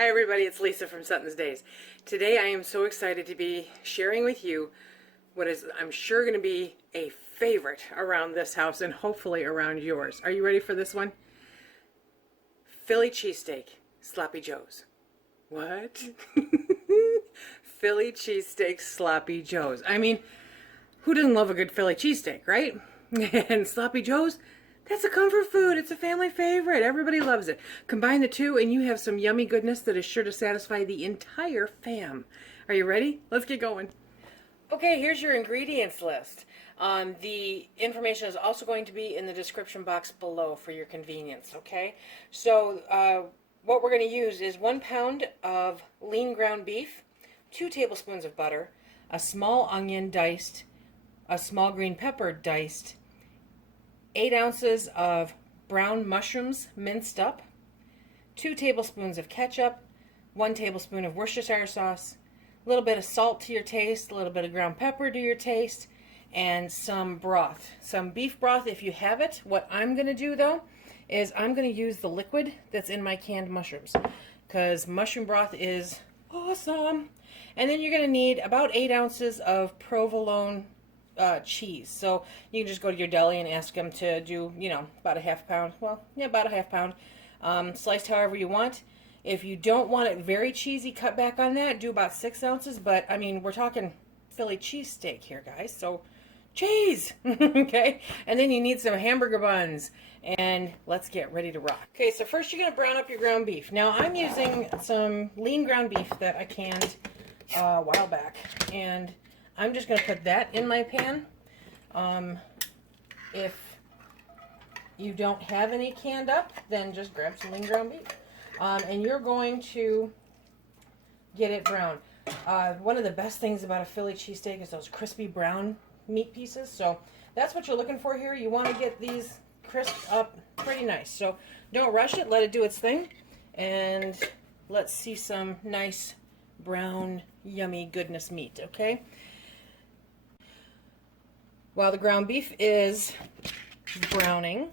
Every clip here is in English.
Hi everybody, it's Lisa from SuttonsDaze. Today I am so excited to be sharing with you what is, I'm sure, going to be a favorite around this house and hopefully around yours. Are you ready for this one? Philly cheesesteak, sloppy joes. What? Philly cheesesteak, sloppy joes. I mean, who doesn't love a good Philly cheesesteak, right? And sloppy joes? That's a comfort food. It's a family favorite. Everybody loves it. Combine the two and you have some yummy goodness that is sure to satisfy the entire fam. Are you ready? Let's get going. Okay, here's your ingredients list. The information is also going to be in the description box below for your convenience, okay? So what we're going to use is 1 pound of lean ground beef, 2 tablespoons of butter, a small onion diced, a small green pepper diced, 8 ounces of brown mushrooms minced up, 2 tablespoons of ketchup, 1 tablespoon of Worcestershire sauce, a little bit of salt to your taste, a little bit of ground pepper to your taste, and some broth. Some beef broth if you have it. What I'm going to do though is I'm going to use the liquid that's in my canned mushrooms because mushroom broth is awesome. And then you're going to need about 8 ounces of provolone cheese. So you can just go to your deli and ask them to do, about a half pound. Well, yeah, about a half pound. Sliced however you want. If you don't want it very cheesy, cut back on that. Do about 6 ounces. But, I mean, we're talking Philly cheesesteak here, guys. So, cheese! Okay? And then you need some hamburger buns. And let's get ready to rock. Okay, so first you're going to brown up your ground beef. Now, I'm using some lean ground beef that I canned a while back. And I'm just going to put that in my pan. If you don't have any canned up, then just grab some lean ground beef. And you're going to get it brown. One of the best things about a Philly cheesesteak is those crispy brown meat pieces. So that's what you're looking for here. You want to get these crisped up pretty nice. So don't rush it. Let it do its thing. And let's see some nice brown, yummy goodness meat, okay? While the ground beef is browning,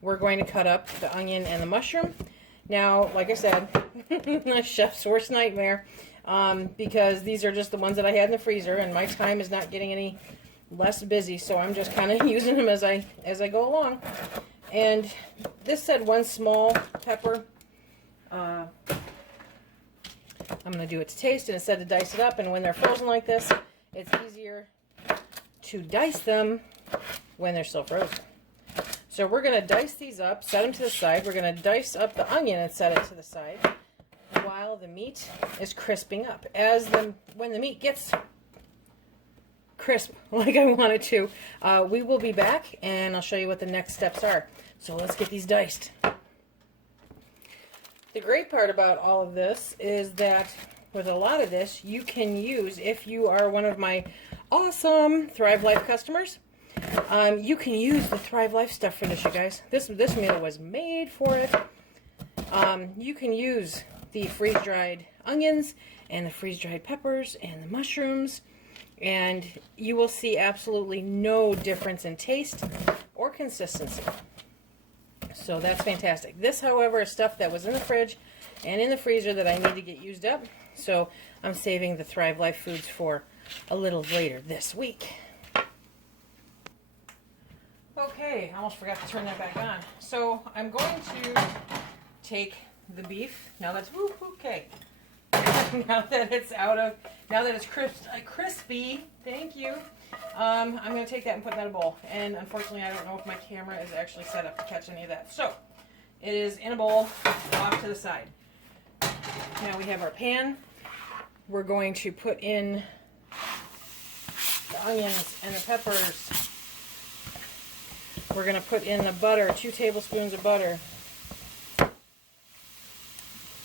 we're going to cut up the onion and the mushroom. Now, like I said, a chef's worst nightmare, because these are just the ones that I had in the freezer, and my time is not getting any less busy, so I'm just kind of using them as I go along. And this said 1 small pepper. I'm going to do it to taste, and it said to dice it up, and when they're frozen like this, it's easier to dice them when they're still frozen. So we're going to dice these up, set them to the side. We're going to dice up the onion and set it to the side while the meat is crisping up. When the meat gets crisp like I want it to, we will be back and I'll show you what the next steps are. So let's get these diced. The great part about all of this is that with a lot of this, you can use, if you are one of my awesome Thrive Life customers, you can use the Thrive Life stuff for this, you guys. This meal was made for it. You can use the freeze-dried onions and the freeze-dried peppers and the mushrooms, and you will see absolutely no difference in taste or consistency. So that's fantastic. This, however, is stuff that was in the fridge and in the freezer that I need to get used up. So I'm saving the Thrive Life foods for a little later this week. Okay, I almost forgot to turn that back on. So I'm going to take the beef, now that it's crispy, thank you. I'm going to take that and put that in a bowl. And unfortunately, I don't know if my camera is actually set up to catch any of that. So it is in a bowl off to the side. Now we have our pan. We're going to put in the onions and the peppers. We're going to put in the butter, 2 tablespoons of butter,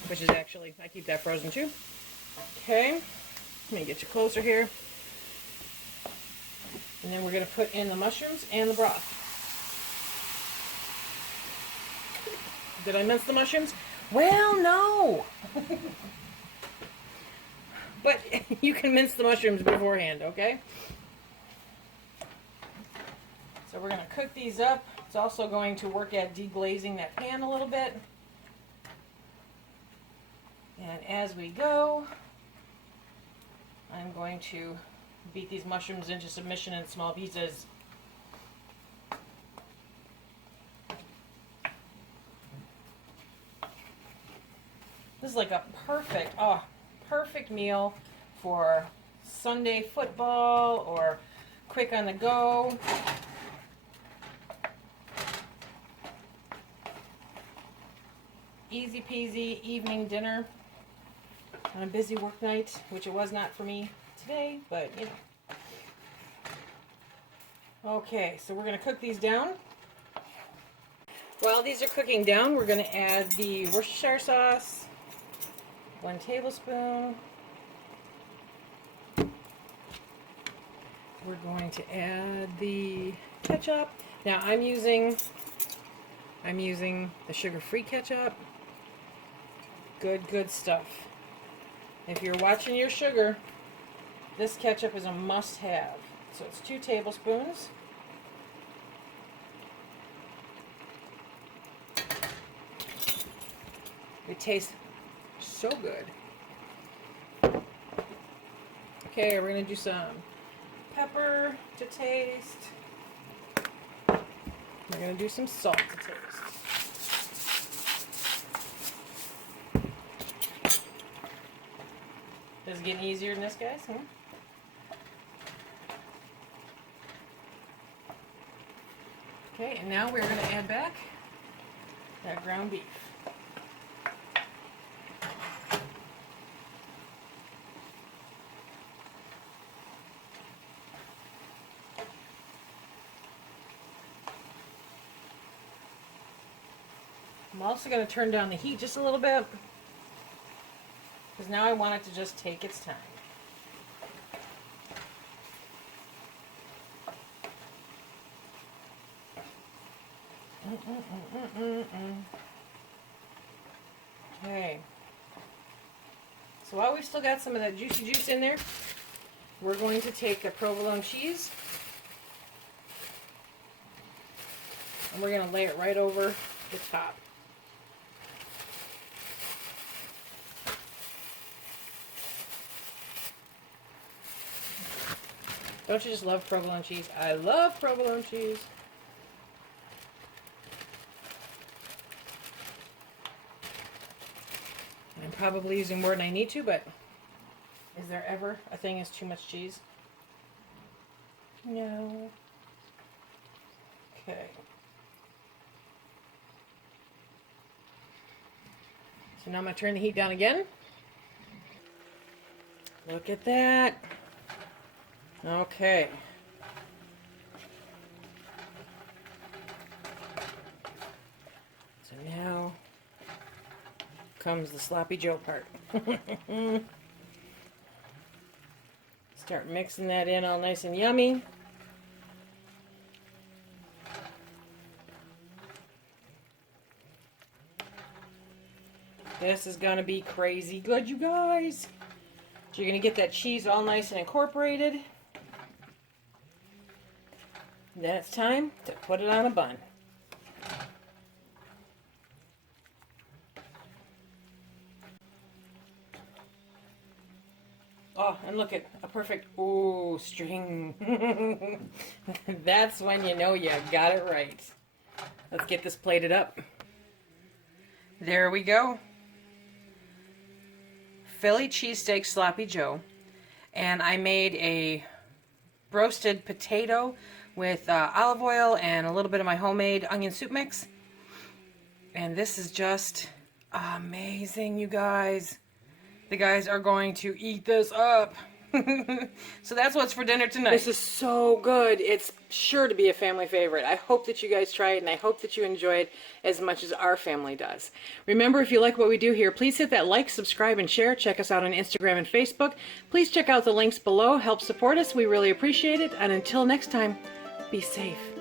which is actually, I keep that frozen too. Okay, let me get you closer here. And then we're going to put in the mushrooms and the broth. Did I mince the mushrooms? Well, no. But you can mince the mushrooms beforehand, okay? So we're going to cook these up. It's also going to work at deglazing that pan a little bit. then as we go, I'm going to beat these mushrooms into submission in small pieces. This is like a perfect meal for Sunday football or quick on the go. Easy peasy evening dinner on a busy work night, which it was not for me today, but you know. Okay, so we're going to cook these down. While these are cooking down, we're going to add the Worcestershire sauce, 1 tablespoon. We're going to add the ketchup. Now I'm using the sugar-free ketchup. Good stuff. If you're watching your sugar, this ketchup is a must-have. So it's 2 tablespoons. It tastes so good. Okay, we're going to do some pepper to taste. We're going to do some salt to taste. Is it getting easier than this, guys? Huh? Okay, and now we're going to add back that ground beef. I'm also going to turn down the heat just a little bit, because now I want it to just take its time. Okay. So while we've still got some of that juicy juice in there, we're going to take a provolone cheese and we're going to lay it right over the top. Don't you just love provolone cheese? I love provolone cheese. I'm probably using more than I need to, but is there ever a thing as too much cheese? No. Okay. So now I'm going to turn the heat down again. Look at that. Okay. So now comes the sloppy Joe part. Start mixing that in all nice and yummy. This is going to be crazy good, you guys. So you're going to get that cheese all nice and incorporated. Then it's time to put it on a bun. Oh, and look at a perfect, ooh, string. That's when you know you got it right. Let's get this plated up. There we go. Philly cheesesteak sloppy Joe. And I made a roasted potato with olive oil and a little bit of my homemade onion soup mix. And this is just amazing, you guys. The guys are going to eat this up. So that's what's for dinner tonight. This is so good. It's sure to be a family favorite. I hope that you guys try it, and I hope that you enjoy it as much as our family does. Remember, if you like what we do here, please hit that like, subscribe, and share. Check us out on Instagram and Facebook. Please check out the links below. Help support us. We really appreciate it. And until next time, be safe.